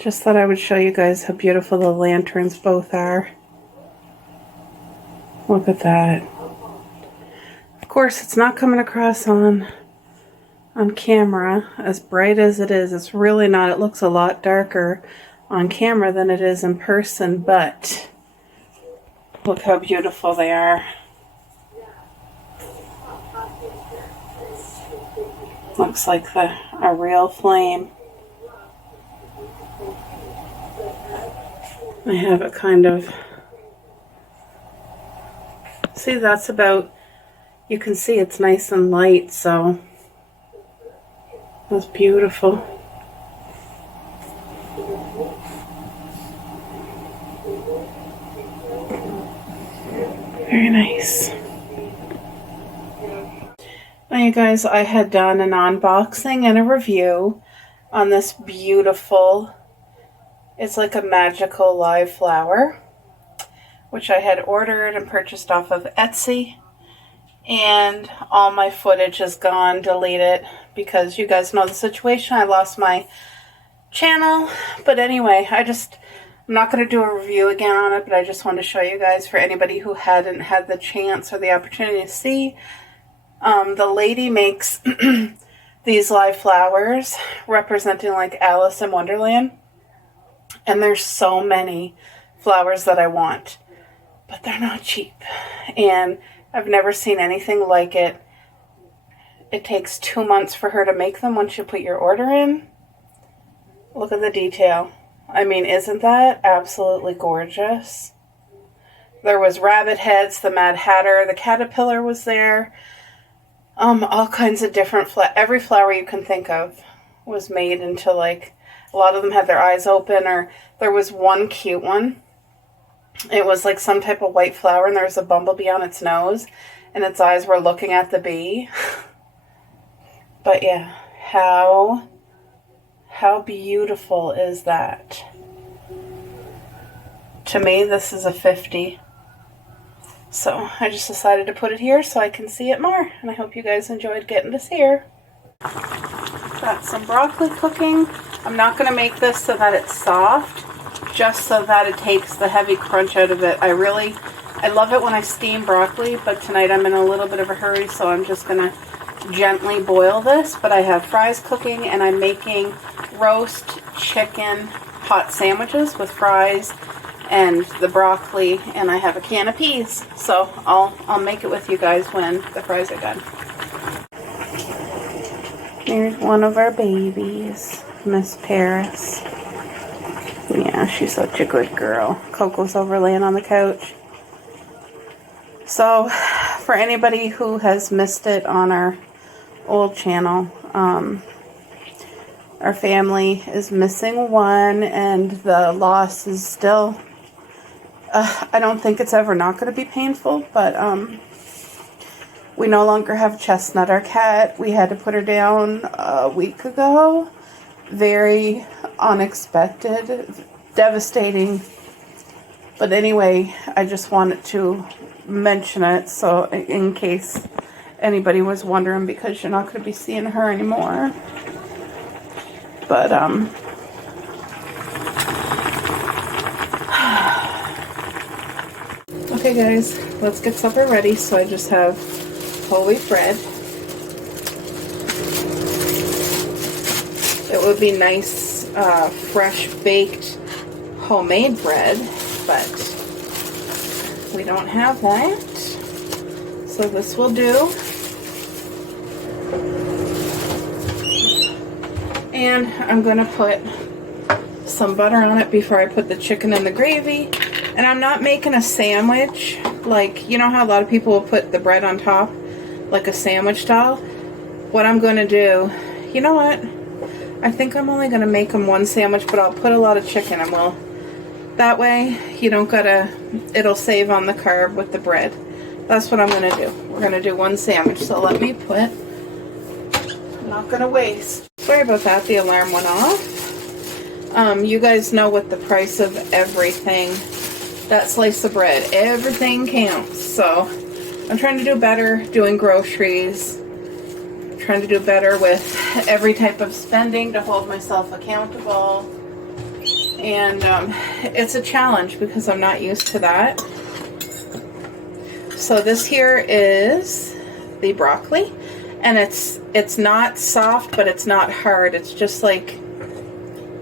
Just thought I would show you guys how beautiful the lanterns both are. Look at that. Of course, it's not coming across on camera as bright as it is. It's really not. It looks a lot darker on camera than it is in person, but look how beautiful they are. Looks like a real flame. I have it kind of, see, that's about, you can see it's nice and light, so that's beautiful. Very nice. Now you guys, I had done an unboxing and a review on this beautiful, it's like a magical live flower, which I had ordered and purchased off of Etsy. And all my footage is gone, deleted, because you guys know the situation. I lost my channel. But anyway, I'm not going to do a review again on it, but I just wanted to show you guys, for anybody who hadn't had the chance or the opportunity to see. The lady makes these live flowers representing like Alice in Wonderland. And there's so many flowers that I want, but they're not cheap. And I've never seen anything like it. It takes 2 months for her to make them once you put your order in. Look at the detail. I mean, isn't that absolutely gorgeous? There was rabbit heads, the Mad Hatter, the caterpillar was there. All kinds of different every flower you can think of was made into, like, a lot of them had their eyes open, or there was one cute one. It was like some type of white flower, and there was a bumblebee on its nose, and its eyes were looking at the bee. But yeah, how beautiful is that? To me, this is a 50. So I just decided to put it here so I can see it more, and I hope you guys enjoyed getting to see her. Got some broccoli cooking. I'm not going to make this so that it's soft, just so that it takes the heavy crunch out of it. I love it when I steam broccoli, but tonight I'm in a little bit of a hurry, so I'm just going to gently boil this. But I have fries cooking, and I'm making roast chicken hot sandwiches with fries and the broccoli, and I have a can of peas. So I'll make it with you guys when the fries are done. Here's one of our babies, Miss Paris. Yeah, she's such a good girl. Coco's over laying on the couch. So, for anybody who has missed it on our old channel, our family is missing one, and the loss is still, I don't think it's ever not going to be painful, but we no longer have Chestnut, our cat. We had to put her down a week ago. Very unexpected, devastating. But anyway, I just wanted to mention it, so in case anybody was wondering, because you're not going to be seeing her anymore. But okay guys, let's get supper ready. So I just have whole wheat bread. It would be nice, fresh baked homemade bread, but we don't have that. So this will do. And I'm going to put some butter on it before I put the chicken in the gravy. And I'm not making a sandwich, like, you know how a lot of people will put the bread on top, like a sandwich style? What I'm going to do, you know what? I think I'm only going to make them one sandwich, but I'll put a lot of chicken and we'll, that way you don't gotta, it'll save on the carb with the bread. That's what I'm going to do. We're going to do one sandwich. So let me put, I'm not going to waste. Sorry about that, the alarm went off. You guys know what the price of everything, that slice of bread, everything counts. So I'm trying to do better doing groceries, trying to do better with every type of spending to hold myself accountable. And it's a challenge because I'm not used to that. So this here is the broccoli, and it's not soft, but it's not hard. It's just like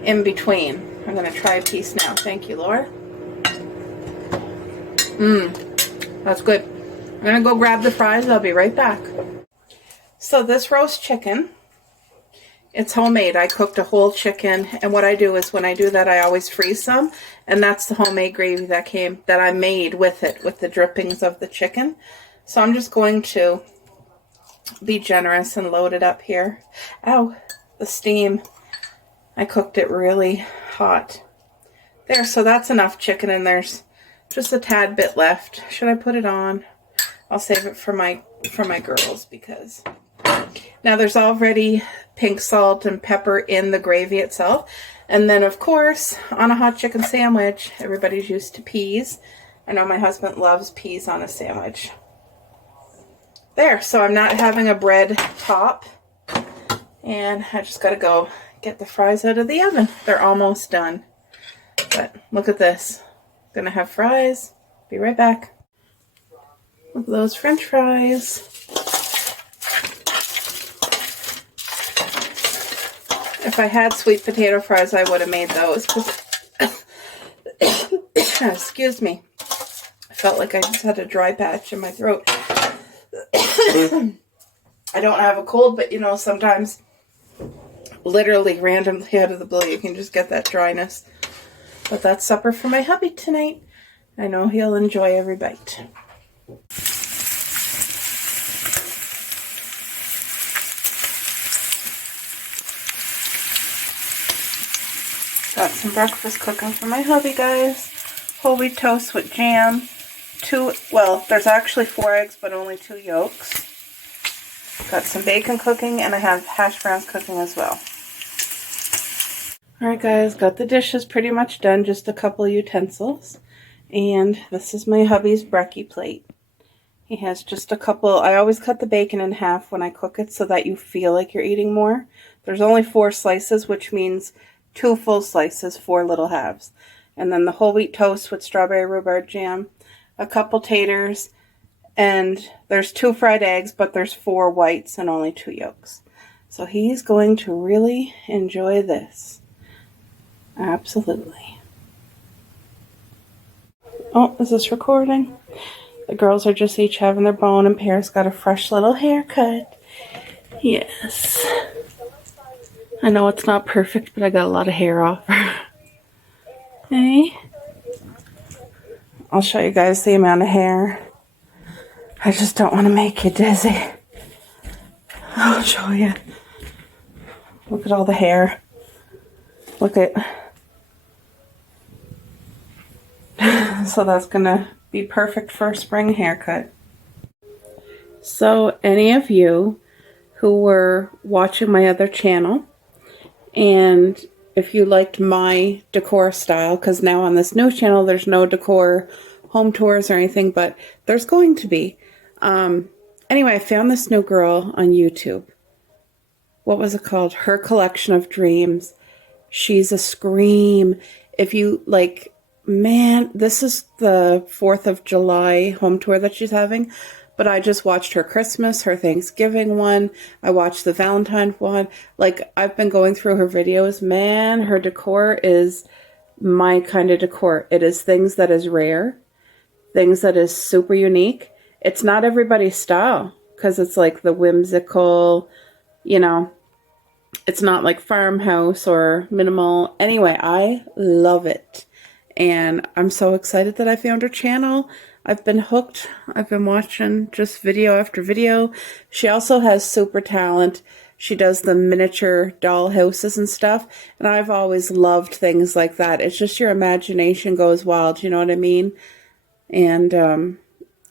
in between. I'm gonna try a piece now. Thank you, Laura. That's good. I'm gonna go grab the fries. I'll be right back. So this roast chicken, it's homemade. I cooked a whole chicken, and what I do is when I do that, I always freeze some, and that's the homemade gravy that I made with it, with the drippings of the chicken. So I'm just going to be generous and load it up here. Ow, the steam. I cooked it really hot. There, so that's enough chicken, and there's just a tad bit left. Should I put it on? I'll save it for my girls, because now there's already pink salt and pepper in the gravy itself. And then, of course, on a hot chicken sandwich, everybody's used to peas. I know my husband loves peas on a sandwich. There, so I'm not having a bread top. And I just got to go get the fries out of the oven. They're almost done. But look at this. Gonna have fries. Be right back. Look at those French fries. If I had sweet potato fries, I would have made those. Excuse me. I felt like I just had a dry patch in my throat. I don't have a cold, but you know, sometimes literally randomly out of the blue, you can just get that dryness. But that's supper for my hubby tonight. I know he'll enjoy every bite. Got some breakfast cooking for my hubby, guys. Whole wheat toast with jam. Well, there's actually 4 eggs, but only 2 yolks. Got some bacon cooking, and I have hash browns cooking as well. Alright guys, got the dishes pretty much done, just a couple of utensils. And this is my hubby's brekkie plate. He has just a couple. I always cut the bacon in half when I cook it so that you feel like you're eating more. There's only 4 slices, which means 2 full slices, 4 little halves. And then the whole wheat toast with strawberry rhubarb jam, a couple taters, and there's 2 fried eggs, but there's 4 whites and only 2 yolks. So he's going to really enjoy this. Absolutely. Oh, is this recording? The girls are just each having their bone, and Paris got a fresh little haircut. Yes. I know it's not perfect, but I got a lot of hair off her. Hey? I'll show you guys the amount of hair. I just don't want to make you dizzy. I'll show you. Look at all the hair. Look at... So that's gonna be perfect for a spring haircut. So any of you who were watching my other channel, and if you liked my decor style, because now on this new channel there's no decor home tours or anything, but there's going to be. Anyway, I found this new girl on YouTube. What was it called? Her Collection of Dreams. She's a scream. If you like... Man, this is the 4th of July home tour that she's having, but I just watched her Christmas, her Thanksgiving one. I watched the Valentine one. Like, I've been going through her videos. Man, her decor is my kind of decor. It is things that is rare, things that is super unique. It's not everybody's style, because it's like the whimsical, you know, it's not like farmhouse or minimal. Anyway, I love it. And I'm so excited that I found her channel. I've been hooked. I've been watching just video after video. She also has super talent. She does the miniature doll houses and stuff. And I've always loved things like that. It's just your imagination goes wild. You know what I mean? And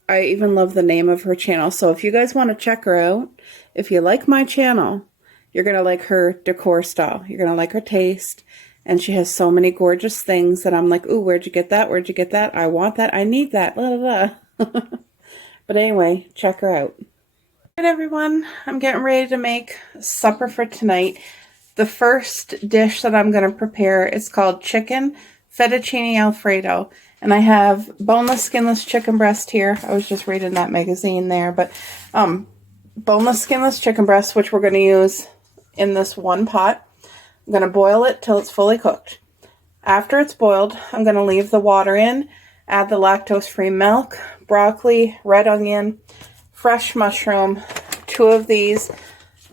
I even love the name of her channel. So if you guys want to check her out, if you like my channel, you're going to like her decor style. You're going to like her taste. And she has so many gorgeous things that I'm like, ooh, where'd you get that? Where'd you get that? I want that. I need that. Blah, blah, blah. But anyway, check her out. All right, everyone. I'm getting ready to make supper for tonight. the first dish that I'm going to prepare is called chicken fettuccine alfredo. And I have boneless, skinless chicken breast here. I was just reading that magazine there. But boneless, skinless chicken breast, which we're going to use in this one pot. I'm going to boil it till it's fully cooked. After it's boiled, I'm going to leave the water in, add the lactose-free milk, broccoli, red onion, fresh mushroom, 2 of these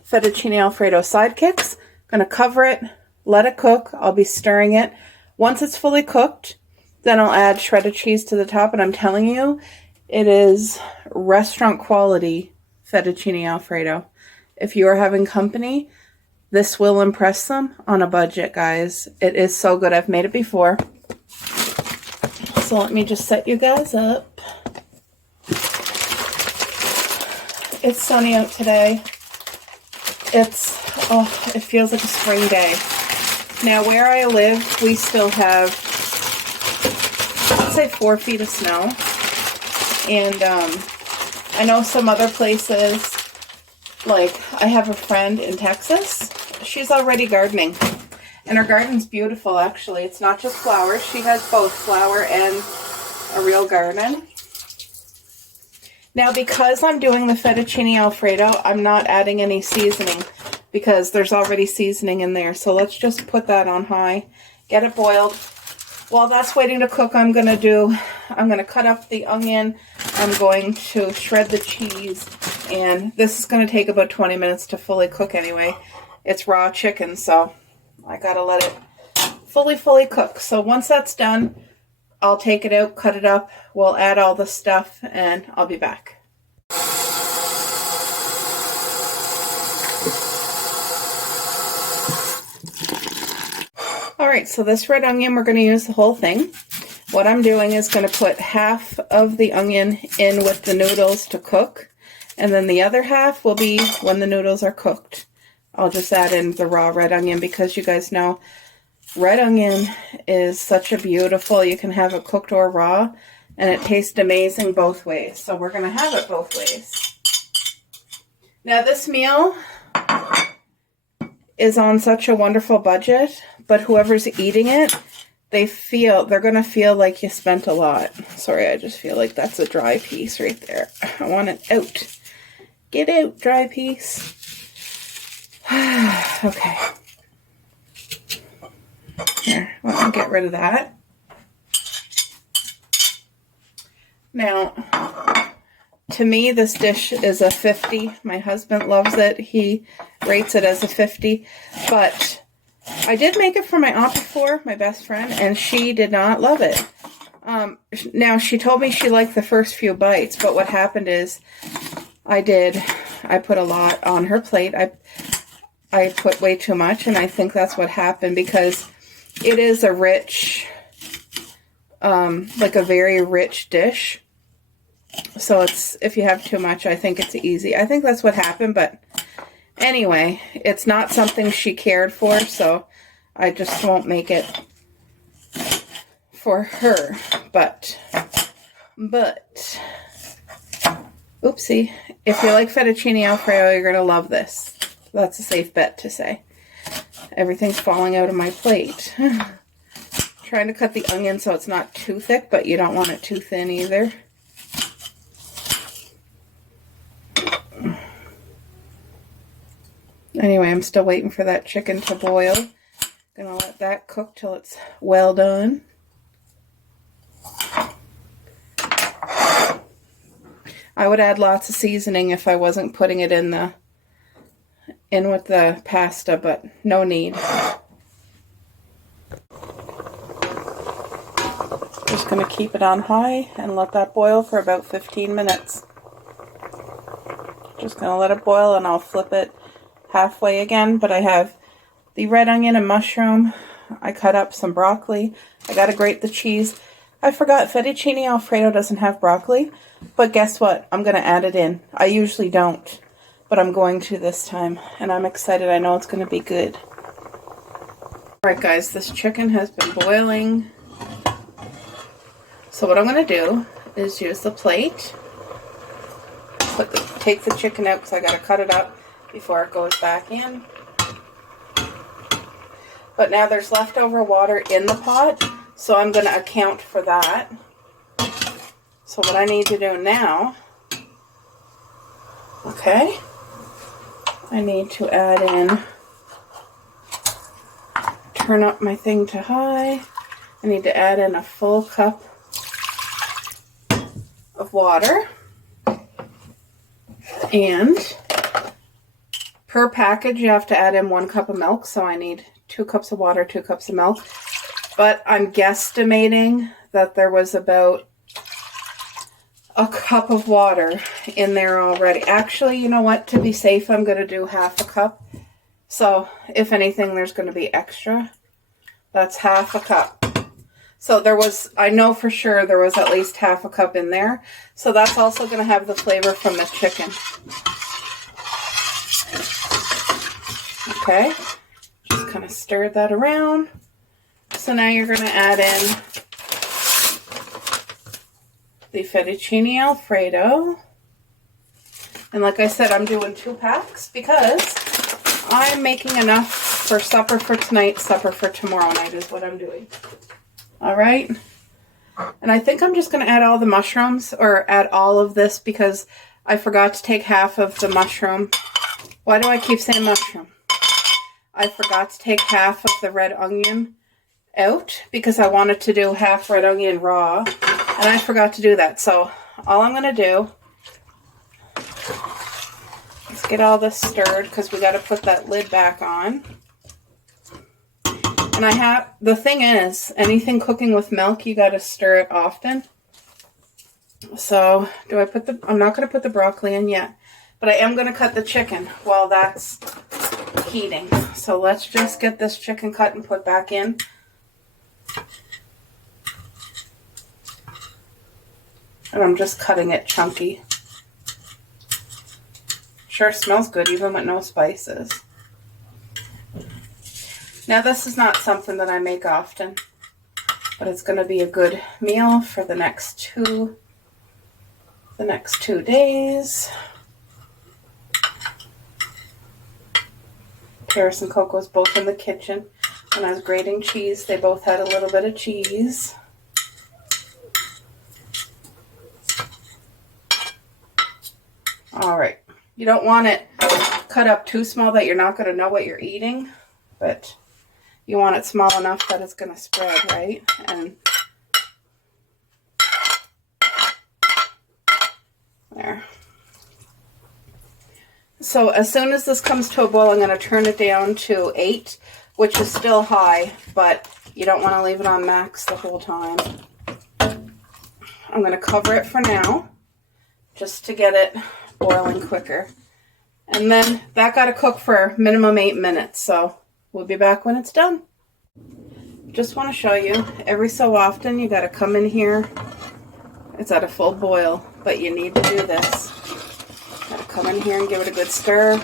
fettuccine alfredo sidekicks. I'm going to cover it, let it cook. I'll be stirring it. Once it's fully cooked, then I'll add shredded cheese to the top. And I'm telling you, it is restaurant quality fettuccine alfredo. If you are having company, this will impress them on a budget, guys. It is so good. I've made it before. So let me just set you guys up. It's sunny out today. It feels like a spring day. Now, where I live, we still have, let's say, 4 feet of snow. And I know some other places, like I have a friend in Texas. She's already gardening. And her garden's beautiful, actually. It's not just flowers. She has both flower and a real garden. Now, because I'm doing the fettuccine alfredo, I'm not adding any seasoning because there's already seasoning in there. So let's just put that on high, get it boiled. While that's waiting to cook, I'm going to cut up the onion. I'm going to shred the cheese. And this is going to take about 20 minutes to fully cook anyway. It's raw chicken, so I got to let it fully cook. So once that's done, I'll take it out, cut it up. We'll add all the stuff, and I'll be back. Alright, so this red onion, we're going to use the whole thing. What I'm doing is going to put half of the onion in with the noodles to cook. And then the other half will be when the noodles are cooked. I'll just add in the raw red onion because you guys know red onion is such a beautiful, you can have it cooked or raw, and it tastes amazing both ways. So we're going to have it both ways. Now this meal is on such a wonderful budget, but whoever's eating it, they're going to feel like you spent a lot. Sorry, I just feel like that's a dry piece right there. I want it out. Get out, dry piece. Okay. Here, let me get rid of that. Now, to me, this dish is a 50. My husband loves it. He rates it as a 50. But I did make it for my aunt before, my best friend, and she did not love it. Now, she told me she liked the first few bites, but what happened is I put a lot on her plate. I put way too much, and I think that's what happened because it is a rich, like a very rich dish. So if you have too much, I think it's easy. I think that's what happened, but anyway, it's not something she cared for, so I just won't make it for her. But, oopsie, if you like fettuccine Alfredo, you're going to love this. That's a safe bet to say. Everything's falling out of my plate. Trying to cut the onion so it's not too thick, but you don't want it too thin either. Anyway, I'm still waiting for that chicken to boil. Gonna let that cook till it's well done. I would add lots of seasoning if I wasn't putting it in with the pasta, but no need. Just gonna keep it on high and let that boil for about 15 minutes. Just gonna let it boil and I'll flip it halfway again, but I have the red onion and mushroom. I cut up some broccoli. I gotta grate the cheese. I forgot fettuccine Alfredo doesn't have broccoli, but guess what? I'm gonna add it in. I usually don't, but I'm going to this time, and I'm excited. I know it's gonna be good. Alright guys, this chicken has been boiling. So what I'm gonna do is use the plate, take the chicken out because I gotta cut it up before it goes back in. But now there's leftover water in the pot, so I'm going to account for that. So what I need to do now, okay, I need to add in, turn up my thing to high. I need to add in a full cup of water. And per package, you have to add in 1 cup of milk. So I need 2 cups of water, 2 cups of milk. But I'm guesstimating that there was about a cup of water in there already. Actually, you know what? To be safe, I'm going to do half a cup. So if anything, there's going to be extra. That's half a cup. So there was, I know for sure there was at least half a cup in there. So that's also going to have the flavor from the chicken. Okay. Just kind of stir that around. So now you're going to add in the fettuccine alfredo. And like I said, I'm doing 2 packs because I'm making enough for supper for tonight, supper for tomorrow night is what I'm doing. All right. And I think I'm just going to add all the mushrooms, or add all of this, because I forgot to take half of the mushroom. Why do I keep saying mushroom? I forgot to take half of the red onion out because I wanted to do half red onion raw, and I forgot to do that. So all I'm going to do is get all this stirred, because we got to put that lid back on. And the thing is, anything cooking with milk, you got to stir it often. So I'm not going to put the broccoli in yet, but I am going to cut the chicken while that's heating. So let's just get this chicken cut and put back in. And I'm just cutting it chunky. Sure smells good even with no spices. Now this is not something that I make often, but it's going to be a good meal for the next two days. Paris and Coco's both in the kitchen. When I was grating cheese, they both had a little bit of cheese. All right. You don't want it cut up too small that you're not going to know what you're eating, but you want it small enough that it's going to spread, right? And there. So as soon as this comes to a boil, I'm going to turn it down to 8, which is still high, but you don't want to leave it on max the whole time. I'm going to cover it for now, just to get it boiling quicker. And then that got to cook for minimum 8 minutes, so we'll be back when it's done. Just want to show you, every so often you got to come in here. It's at a full boil, but you need to do this. Got to come in here and give it a good stir.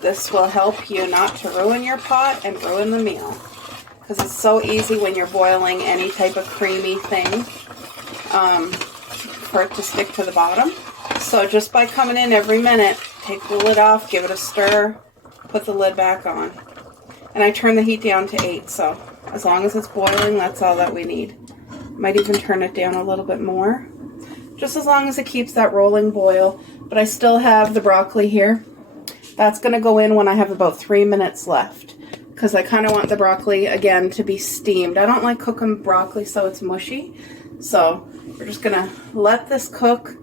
This will help you not to ruin your pot and ruin the meal, because it's so easy when you're boiling any type of creamy thing for it to stick to the bottom. So just by coming in every minute, take the lid off, give it a stir, put the lid back on. And I turn the heat down to 8, so as long as it's boiling, that's all that we need. Might even turn it down a little bit more, just as long as it keeps that rolling boil. But I still have the broccoli here. That's going to go in when I have about 3 minutes left, because I kind of want the broccoli, again, to be steamed. I don't like cooking broccoli so it's mushy, so we're just going to let this cook.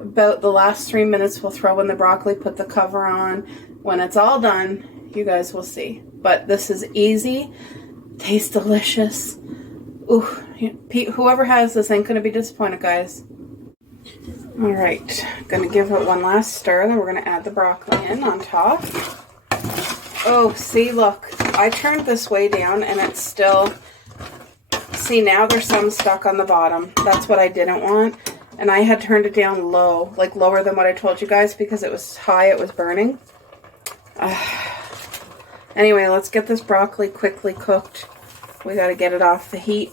About the last 3 minutes, we'll throw in the broccoli, put the cover on. When it's all done, you guys will see. But this is easy, tastes delicious. Ooh, whoever has this ain't going to be disappointed, guys. All right, going to give it one last stir, then we're going to add the broccoli in on top. Oh, see, look, I turned this way down and it's still, see, now there's some stuck on the bottom. That's what I didn't want. And I had turned it down low, like lower than what I told you guys, because it was high, it was burning. Anyway, let's get this broccoli quickly cooked. We got to get it off the heat.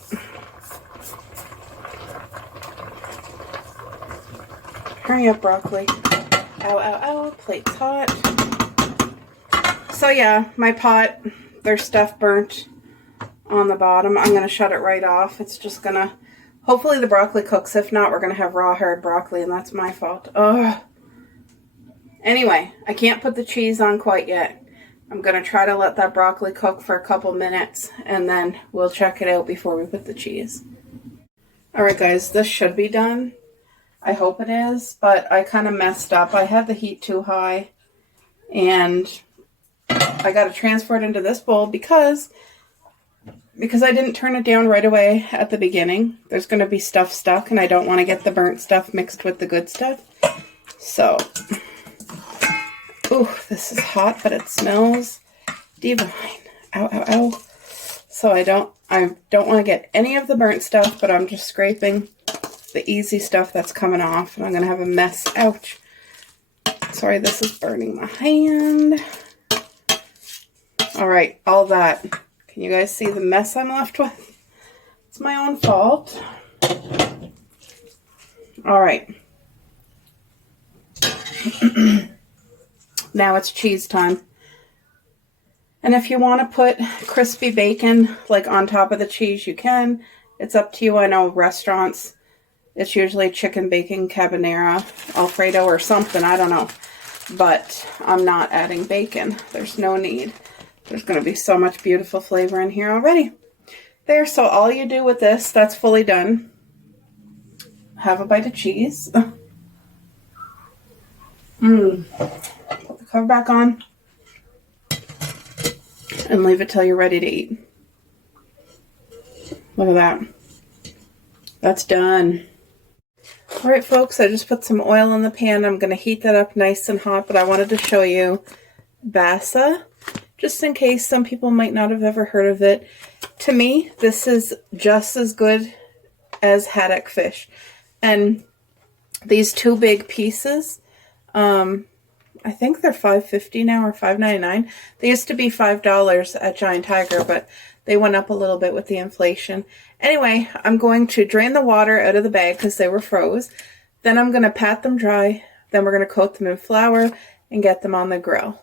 Hurry up, broccoli. Ow, ow, ow, plate's hot. So yeah, my pot, there's stuff burnt on the bottom. I'm going to shut it right off. It's just going to, hopefully the broccoli cooks. If not, we're going to have raw hard broccoli, and that's my fault. Ugh. Anyway, I can't put the cheese on quite yet. I'm going to try to let that broccoli cook for a couple minutes, and then we'll check it out before we put the cheese. Alright guys, this should be done. I hope it is, but I kind of messed up. I had the heat too high, and I got to transfer it into this bowl because I didn't turn it down right away at the beginning. There's going to be stuff stuck, and I don't want to get the burnt stuff mixed with the good stuff. So, ooh, this is hot, but it smells divine. Ow, ow, ow. So I don't want to get any of the burnt stuff, but I'm just scraping the easy stuff that's coming off, and I'm going to have a mess. Ouch. Sorry, this is burning my hand. All right, all that. Can you guys see the mess I'm left with? It's my own fault. All right. Now it's cheese time. And if you want to put crispy bacon like on top of the cheese, you can. It's up to you. I know restaurants, it's usually chicken bacon carbonara, Alfredo or something. I don't know. But I'm not adding bacon. There's no need. There's going to be so much beautiful flavor in here already. There, so all you do with this, that's fully done. Have a bite of cheese. Put the cover back on. And leave it till you're ready to eat. Look at that. That's done. Alright folks, I just put some oil in the pan. I'm going to heat that up nice and hot, but I wanted to show you Basa, just in case some people might not have ever heard of it. To me, this is just as good as haddock fish. And these two big pieces, I think they're $5.50 now or $5.99. They used to be $5 at Giant Tiger, but they went up a little bit with the inflation. Anyway, I'm going to drain the water out of the bag because they were froze. Then I'm going to pat them dry. Then we're going to coat them in flour and get them on the grill.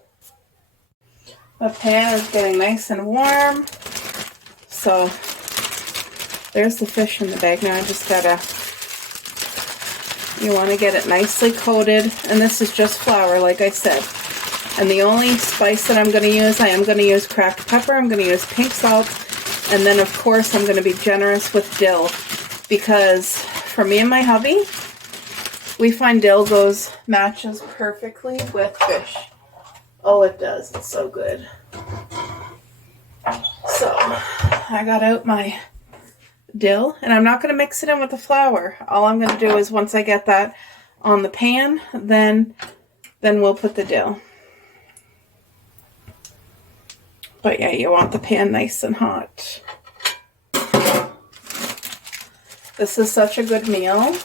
The pan is getting nice and warm. So there's the fish in the bag. Now I just gotta, you want to get it nicely coated. And this is just flour, like I said. And the only spice that I'm going to use, I am going to use cracked pepper. I'm going to use pink salt. And then, of course, I'm going to be generous with dill. Because for me and my hubby, we find dill matches perfectly with fish. Oh, it does. It's so good. So, I got out my dill. And I'm not going to mix it in with the flour. All I'm going to do is once I get that on the pan, then we'll put the dill. But yeah, you want the pan nice and hot. This is such a good meal.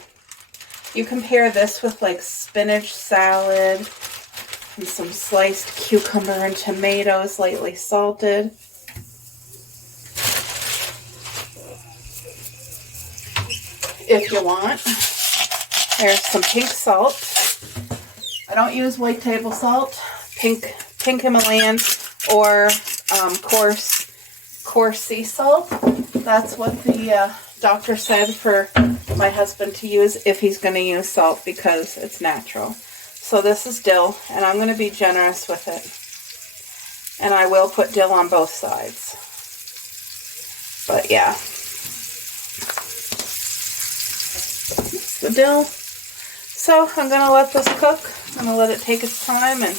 You can pair this with like spinach salad and some sliced cucumber and tomatoes, lightly salted. If you want. There's some pink salt. I don't use white table salt. Pink Himalayan or coarse sea salt. That's what the doctor said for my husband to use if he's going to use salt because it's natural. So this is dill, and I'm going to be generous with it. And I will put dill on both sides. But yeah. It's the dill. So I'm going to let this cook. I'm going to let it take its time and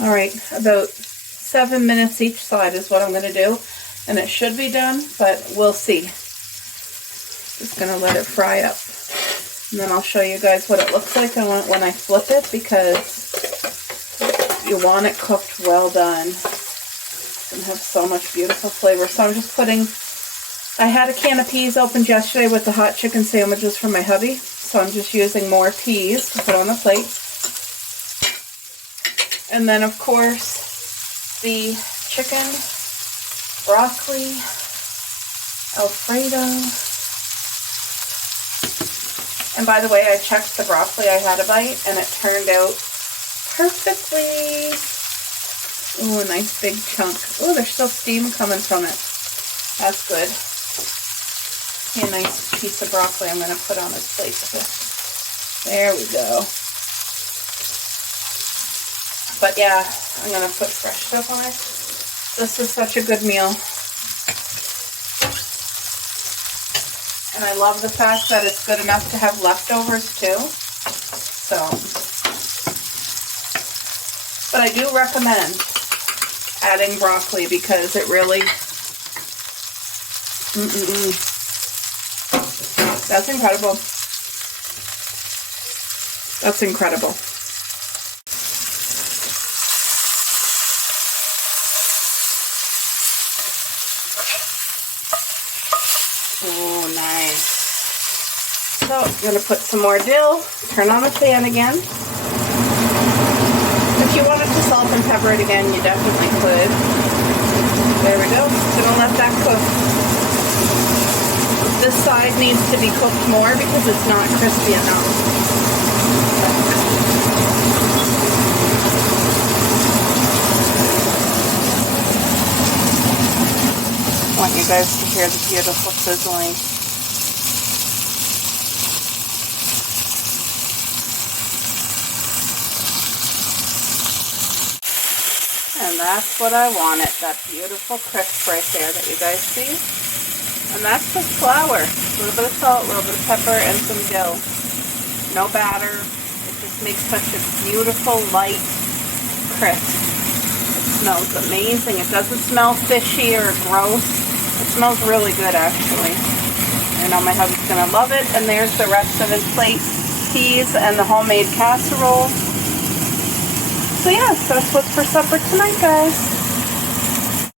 alright, about 7 minutes each side is what I'm going to do. And it should be done, but we'll see. Just going to let it fry up. And then I'll show you guys what it looks like when I flip it, because you want it cooked well done. It's going to have so much beautiful flavor. So I'm just putting, I had a can of peas opened yesterday with the hot chicken sandwiches from my hubby. So I'm just using more peas to put on the plate. And then, of course, the chicken, broccoli, Alfredo, And by the way, I checked the broccoli I had a bite, and it turned out perfectly. Ooh, a nice big chunk. Oh, there's still steam coming from it. That's good. See, a nice piece of broccoli I'm going to put on his plate too. There we go. But yeah, I'm going to put fresh stuff on it. This is such a good meal. And I love the fact that it's good enough to have leftovers too. So, but I do recommend adding broccoli because it really, that's incredible. That's incredible. Oh, nice. So I'm going to put some more dill, turn on the fan again. If you wanted to salt and pepper it again, you definitely could. There we go. Gonna let that cook. This side needs to be cooked more because it's not crispy enough. I want you guys to hear the beautiful sizzling. And that's what I wanted, that beautiful crisp right there that you guys see. And that's just flour, a little bit of salt, a little bit of pepper, and some dill. No batter. It just makes such a beautiful, light crisp. It smells amazing. It doesn't smell fishy or gross. It smells really good, actually. I know my husband's going to love it. And there's the rest of his plate. Peas and the homemade casserole. So yes, that's what's for supper tonight, guys.